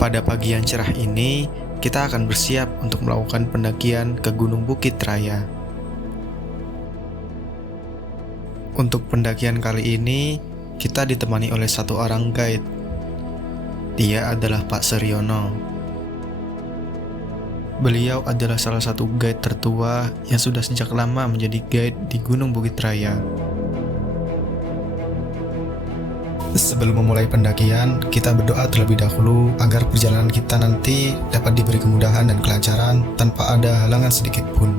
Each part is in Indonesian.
Pada pagi yang cerah ini, kita akan bersiap untuk melakukan pendakian ke Gunung Bukit Raya. Untuk pendakian kali ini, kita ditemani oleh satu orang guide. Dia adalah Pak Suryono. Beliau adalah salah satu guide tertua yang sudah sejak lama menjadi guide di Gunung Bukit Raya. Sebelum memulai pendakian, kita berdoa terlebih dahulu agar perjalanan kita nanti dapat diberi kemudahan dan kelancaran tanpa ada halangan sedikit pun.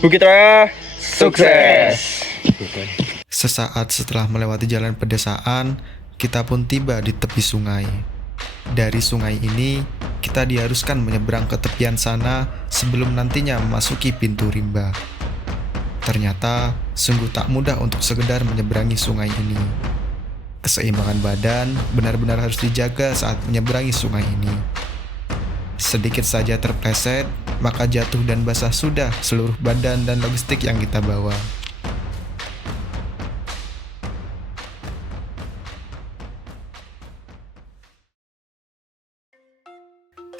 Bukit Raya sukses. Sesaat setelah melewati jalan pedesaan, kita pun tiba di tepi sungai. Dari sungai ini, kita diharuskan menyeberang ke tepian sana sebelum nantinya memasuki pintu rimba. Ternyata, sungguh tak mudah untuk sekedar menyeberangi sungai ini. Keseimbangan badan benar-benar harus dijaga saat menyeberangi sungai ini. Sedikit saja terpleset, maka jatuh dan basah sudah seluruh badan dan logistik yang kita bawa.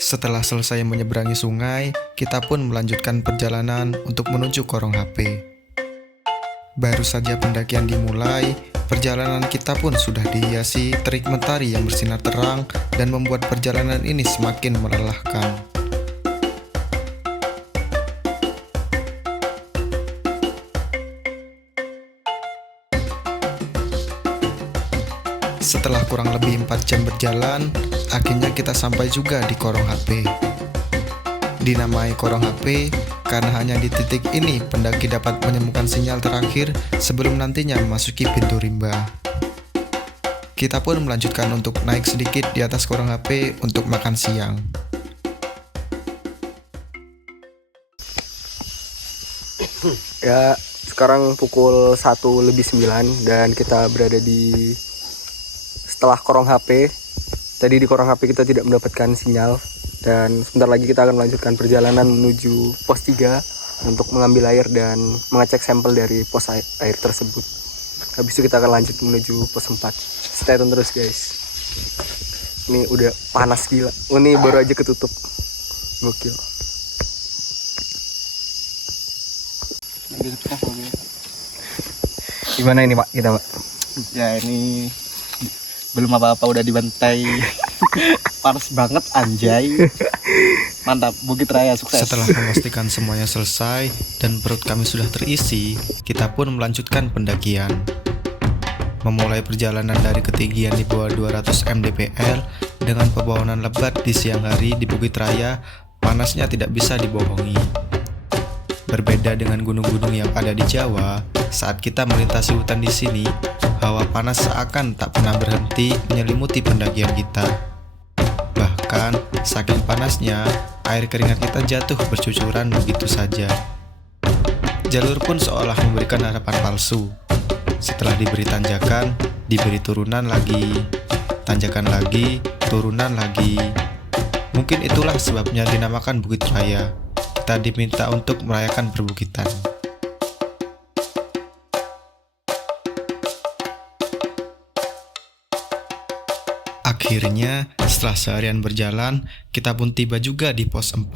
Setelah selesai menyeberangi sungai, kita pun melanjutkan perjalanan untuk menuju Korong HP. Baru saja pendakian dimulai, perjalanan kita pun sudah dihiasi terik mentari yang bersinar terang dan membuat perjalanan ini semakin melelahkan. Setelah kurang lebih 4 jam berjalan, akhirnya kita sampai juga di Korong HP. Dinamai Korong HP karena hanya di titik ini pendaki dapat menemukan sinyal terakhir sebelum nantinya memasuki pintu rimba. Kita pun melanjutkan untuk naik sedikit di atas Korong HP untuk makan siang. Ya, sekarang pukul 1:09 dan kita berada di setelah Korong HP. Tadi di Korong HP kita tidak mendapatkan sinyal dan sebentar lagi kita akan melanjutkan perjalanan menuju pos 3 untuk mengambil air dan mengecek sampel dari pos air tersebut. Habis itu kita akan lanjut menuju pos 4. Stay tune terus guys. Ini udah panas gila. Ini baru aja ketutup. Gokil. Gimana ini Pak kita Pak? Ya ini belum apa-apa udah dibantai. Panas banget anjay. Mantap, Bukit Raya sukses. Setelah memastikan semuanya selesai dan perut kami sudah terisi, kita pun melanjutkan pendakian. Memulai perjalanan dari ketinggian di bawah 200 mdpl dengan pepohonan lebat di siang hari di Bukit Raya, panasnya tidak bisa dibohongi. Berbeda dengan gunung-gunung yang ada di Jawa, saat kita melintasi hutan di sini, hawa panas seakan tak pernah berhenti menyelimuti pendakian kita. Bahkan, saking panasnya, air keringat kita jatuh bercucuran begitu saja. Jalur pun seolah memberikan harapan palsu. Setelah diberi tanjakan, diberi turunan lagi, tanjakan lagi, turunan lagi. Mungkin itulah sebabnya dinamakan Bukit Raya. Kita diminta untuk merayakan perbukitan. Akhirnya, setelah seharian berjalan, kita pun tiba juga di pos 4,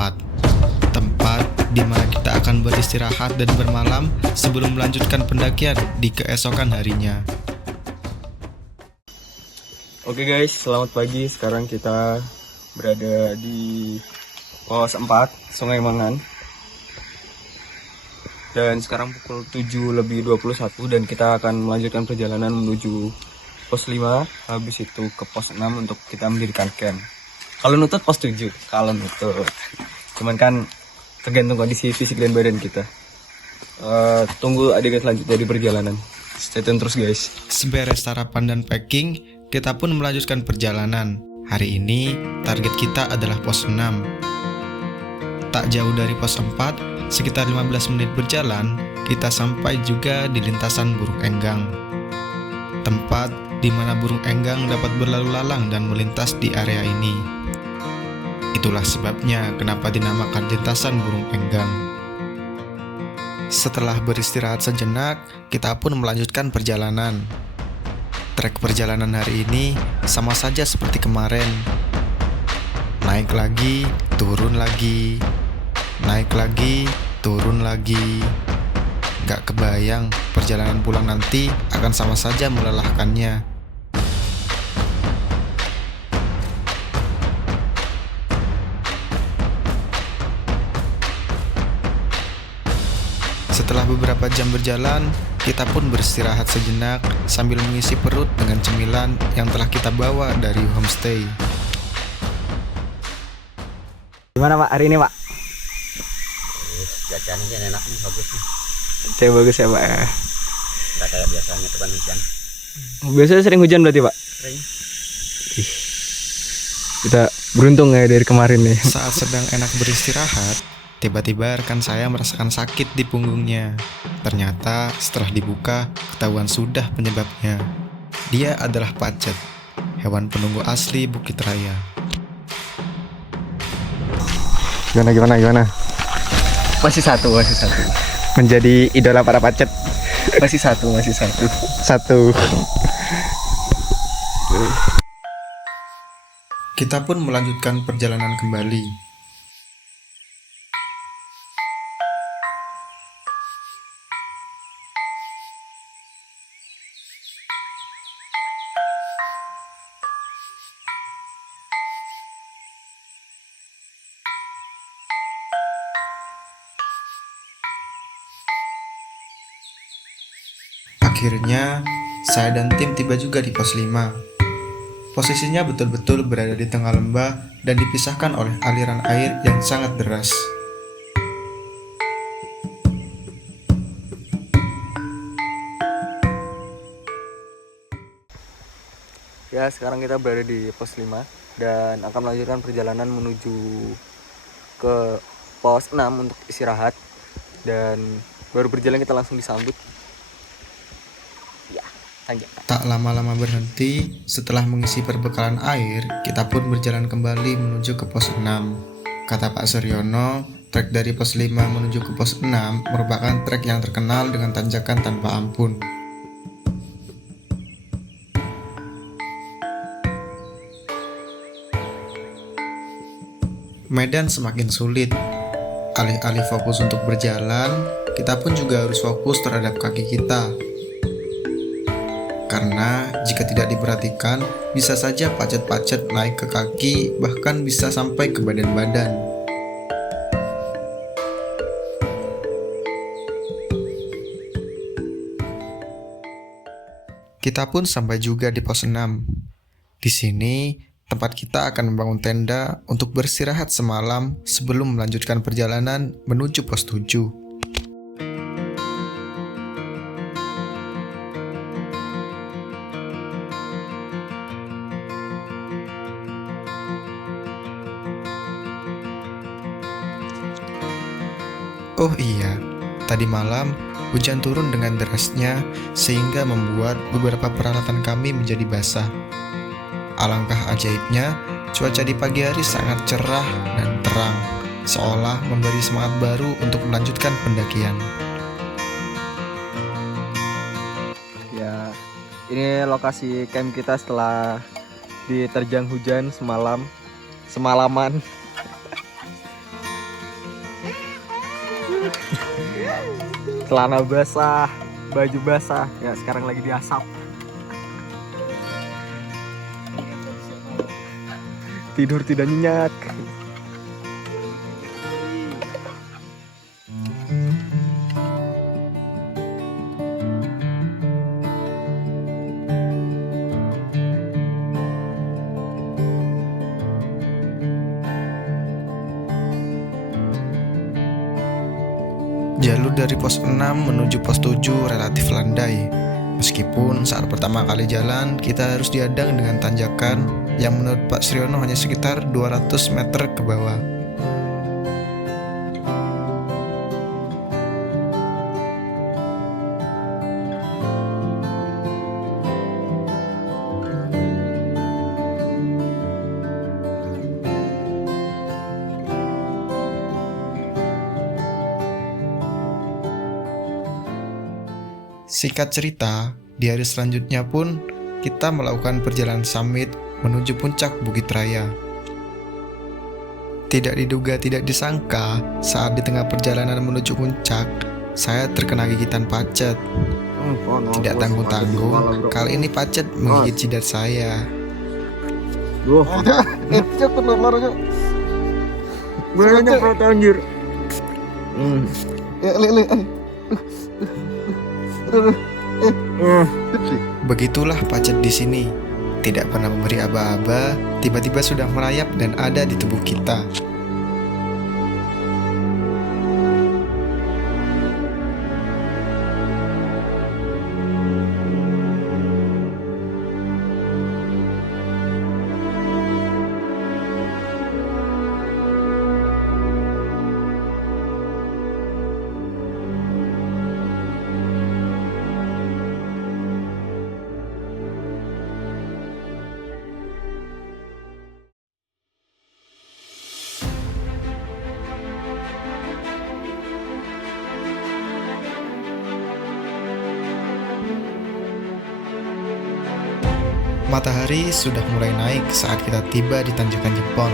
tempat di mana kita akan beristirahat dan bermalam sebelum melanjutkan pendakian di keesokan harinya. Oke guys, selamat pagi. Sekarang kita berada di pos 4, Sungai Mangan. Dan sekarang pukul 7:21 dan kita akan melanjutkan perjalanan menuju pos 5, habis itu ke pos 6 untuk kita mendirikan camp. Kalau nutut pos 7, kalau nutut. Cuman kan tergantung kondisi fisik dan badan kita. Tunggu adegan selanjutnya di perjalanan. Stay tune terus guys. Seberes sarapan dan packing, kita pun melanjutkan perjalanan. Hari ini, target kita adalah pos 6. Tak jauh dari pos 4, sekitar 15 menit berjalan, kita sampai juga di lintasan burung enggang. Tempat di mana burung enggang dapat berlalu lalang dan melintas di area ini. Itulah sebabnya kenapa dinamakan lintasan burung enggang. Setelah beristirahat sejenak, kita pun melanjutkan perjalanan. Trek perjalanan hari ini sama saja seperti kemarin. Naik lagi, turun lagi. Naik lagi, turun lagi. Gak kebayang perjalanan pulang nanti akan sama saja melelahkannya. Setelah beberapa jam berjalan, kita pun beristirahat sejenak sambil mengisi perut dengan cemilan yang telah kita bawa dari homestay. Gimana Pak hari ini Pak? Jajannya enak nih, bagus nih. Saya bagus ya Pak. Nggak kayak biasanya tuh kan hujan. Biasanya sering hujan berarti Pak? Sering. Kita beruntung ya dari kemarin nih. Saat sedang enak beristirahat, tiba-tiba rekan saya merasakan sakit di punggungnya. Ternyata setelah dibuka, ketahuan sudah penyebabnya. Dia adalah pacet, hewan penunggu asli Bukit Raya. Gimana? Masih satu. Menjadi idola para pacet. Masih satu. Satu. Kita pun melanjutkan perjalanan kembali. Akhirnya, saya dan tim tiba juga di pos 5. Posisinya betul-betul berada di tengah lembah dan dipisahkan oleh aliran air yang sangat deras. Ya, sekarang kita berada di pos 5 dan akan melanjutkan perjalanan menuju ke pos 6 untuk istirahat. Dan baru berjalan kita langsung disambut. Ya, tanjak. Tak lama-lama berhenti, setelah mengisi perbekalan air, kita pun berjalan kembali menuju ke pos 6. Kata Pak Suryono, trek dari pos 5 menuju ke pos 6 merupakan trek yang terkenal dengan tanjakan tanpa ampun. Medan semakin sulit. Alih-alih fokus untuk berjalan, kita pun juga harus fokus terhadap kaki kita. Karena jika tidak diperhatikan, bisa saja pacet-pacet naik ke kaki, bahkan bisa sampai ke badan-badan. Kita pun sampai juga di pos 6. Di sini, tempat kita akan membangun tenda untuk beristirahat semalam sebelum melanjutkan perjalanan menuju pos 7. Oh iya, tadi malam hujan turun dengan derasnya sehingga membuat beberapa peralatan kami menjadi basah. Alangkah ajaibnya, cuaca di pagi hari sangat cerah dan terang, seolah memberi semangat baru untuk melanjutkan pendakian. Ya, ini lokasi camp kita setelah diterjang hujan semalaman. Celana basah, baju basah. Ya, sekarang lagi diasap. Tidur tidak nyenyak. Jalur dari pos 6 menuju pos 7 relatif landai. Meskipun saat pertama kali jalan, kita harus dihadang dengan tanjakan yang menurut Pak Suryono hanya sekitar 200 meter ke bawah. Singkat cerita, di hari selanjutnya pun kita melakukan perjalanan summit menuju puncak Bukit Raya. Tidak diduga, tidak disangka, saat di tengah perjalanan menuju puncak, saya terkena gigitan pacet. Tidak tanggung-tanggung, kali ini pacet menggigit jidat saya. Cok terlamar cok. Banyak banget anjir. Begitulah pacet di sini. Tidak pernah memberi aba-aba, tiba-tiba sudah merayap dan ada di tubuh kita. Matahari sudah mulai naik saat kita tiba di Tanjakan Jempol.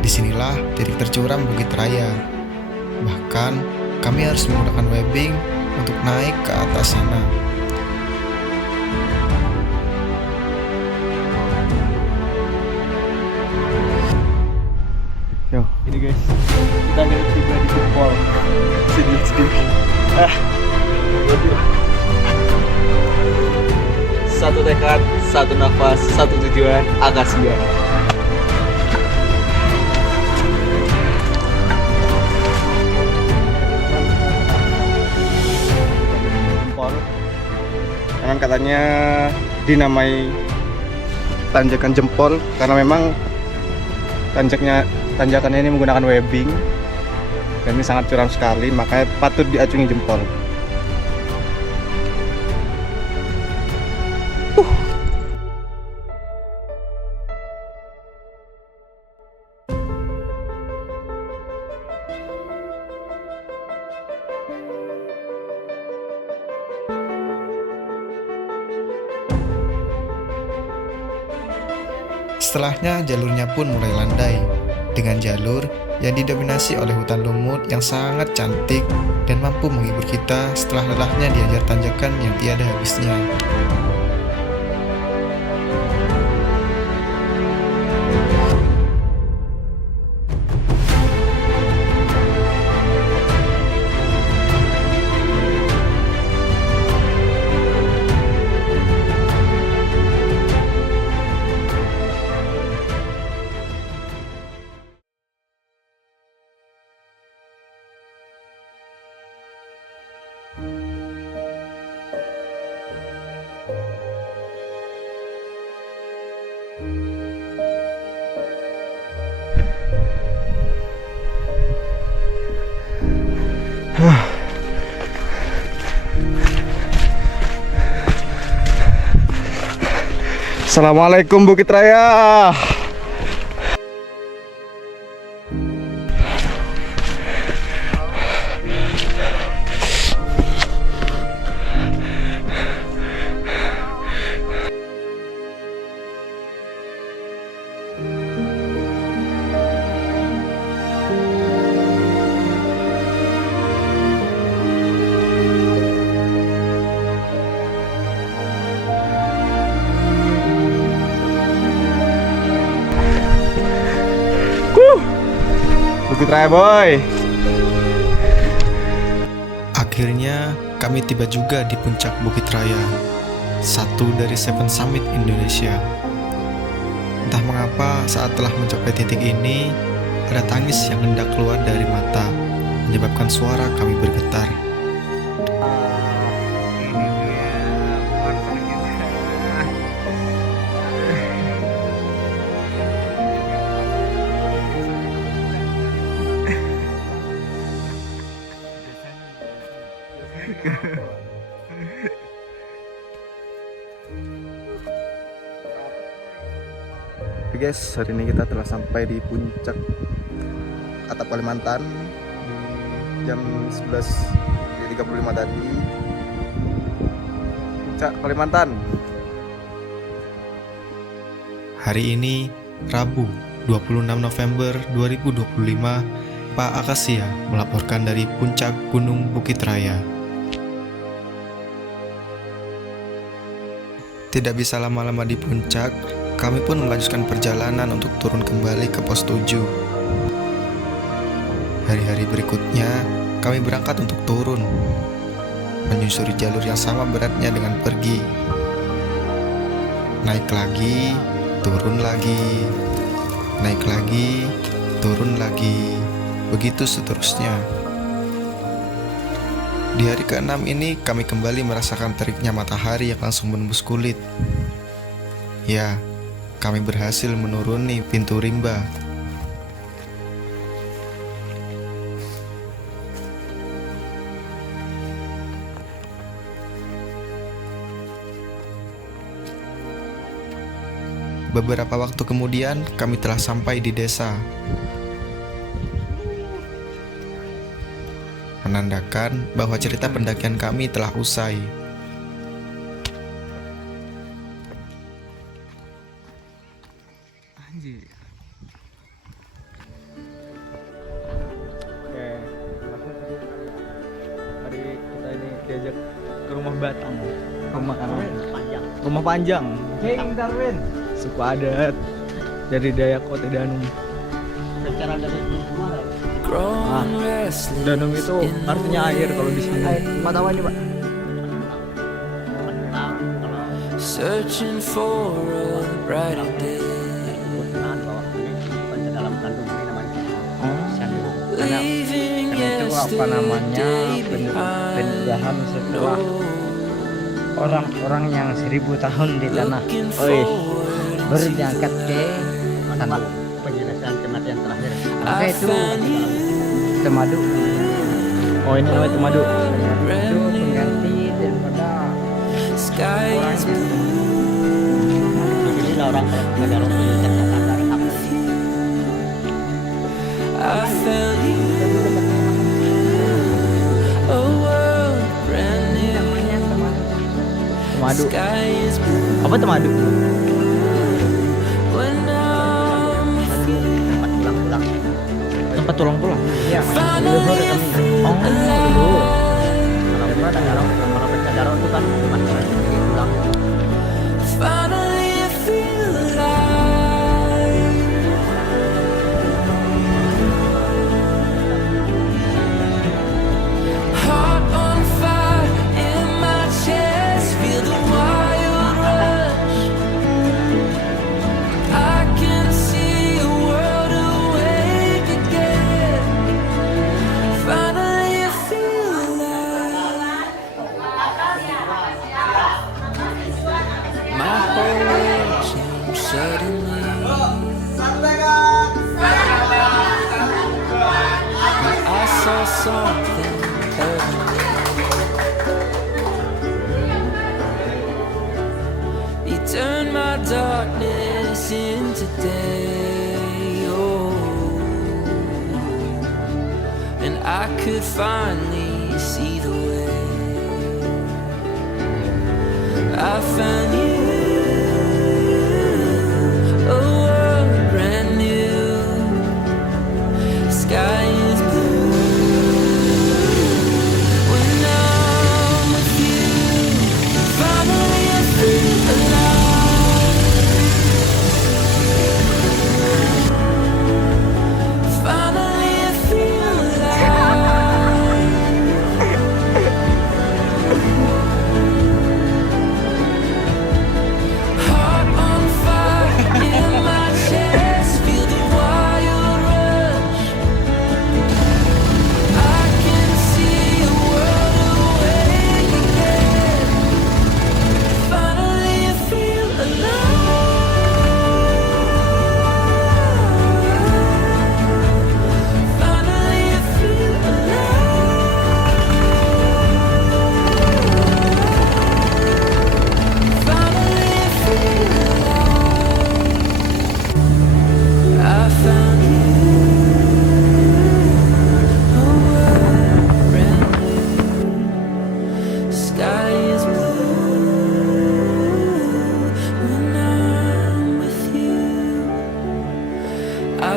Disinilah titik tercuram Bukit Raya. Bahkan, kami harus menggunakan webbing untuk naik ke atas sana. Yo, ini guys, kita akan tiba di Jempol. Sedih. Satu tekad, satu nafas, satu tujuan, Akasia. Jempol memang katanya dinamai Tanjakan Jempol karena memang tanjakannya ini menggunakan webbing dan ini sangat curam sekali, makanya patut diacungi jempol. Setelahnya jalurnya pun mulai landai, dengan jalur yang didominasi oleh hutan lumut yang sangat cantik dan mampu menghibur kita setelah lelahnya diajar tanjakan yang tiada habisnya. Assalamualaikum Bukit Raya. Bukit Raya boy. Akhirnya kami tiba juga di puncak Bukit Raya, satu dari 7 summit Indonesia. Entah mengapa saat telah mencapai titik ini, ada tangis yang hendak keluar dari mata, menyebabkan suara kami bergetar. Oke guys, hari ini kita telah sampai di puncak Atap Kalimantan di jam 11.35 tadi. Puncak Kalimantan. Hari ini, Rabu 26 November 2025, Pak Akasia melaporkan dari puncak Gunung Bukit Raya. Tidak bisa lama-lama di puncak, kami pun melanjutkan perjalanan untuk turun kembali ke pos 7. Hari-hari berikutnya, kami berangkat untuk turun, menyusuri jalur yang sama beratnya dengan pergi. Naik lagi, turun lagi, naik lagi, turun lagi, begitu seterusnya. Di hari ke-6 ini kami kembali merasakan teriknya matahari yang langsung menembus kulit. Ya, kami berhasil menuruni pintu rimba. Beberapa waktu kemudian, kami telah sampai di desa, menandakan bahwa cerita pendakian kami telah usai. Oke, mari kita ini diajak ke rumah Batang. Rumah panjang. King Darwin. Suku adat dari Dayak Kota Danum. Secara dari kemarin. Danum itu artinya air kalau di sini. Pak tahu ini, Pak. Searching for a brighter day. Dalam kandung ini namanya. Leaving Itu apa namanya penjahan setelah orang-orang yang 1000 tahun di tanah berjangkat ke tanah penyelesaian kematian terakhir. Maka itu temadu. Oh, ini namanya temadu. Itu pengganti daripada orang jadi orang kalau I felt you. A world brand new. Temadu. Sky is blue Apa temadu? when I'm with you. Tempat tulang-tulang. Iya, Finally I feel Oh, dulu. kalau pencadaro itu kan cuma pulang. Finally I feel alive. Heart on fire in my chest, feel the wild rush. I can see a world awake again. Finally I feel alive. My whole world changed suddenly. I saw something heavenly. He turned my darkness into day. Oh, and I could finally see the way. I found you. A world brand new. Sky is blue when I'm with you. Finally I feel alive. Finally I feel alive.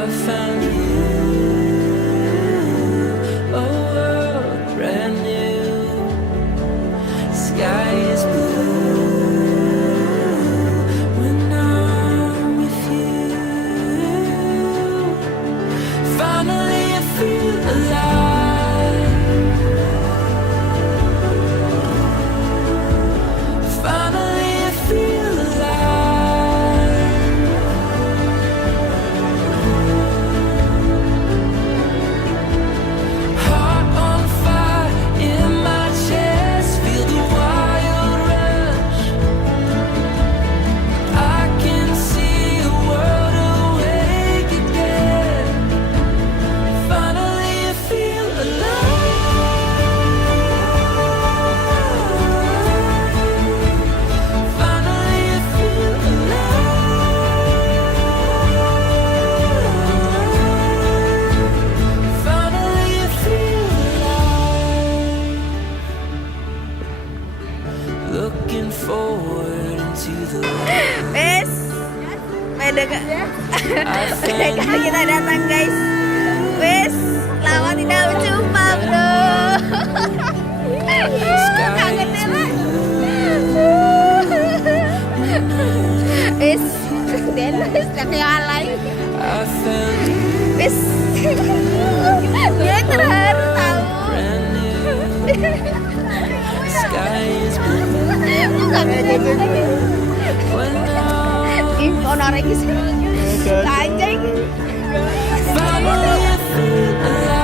found you, a world brand new. Sky is blue when I'm with you. Finally I feel alive. Finally I feel alive. Heart on fire in my chest, feel the wild rush. I can see a world awake again. Finally I feel alive. Finally I feel alive. Finally I feel alive. Looking forward into the light. Wes, mereka kita datang guys. Wes, lama tidak berjumpa bro. Kangen Nela. Wes, Dennis yang lain. I found you Wes, dia terharu tahu. brand new. Sky is blue Kangen dia lagi. when I'm Ih, honor lagi sih. Anjing. finally I feel alive.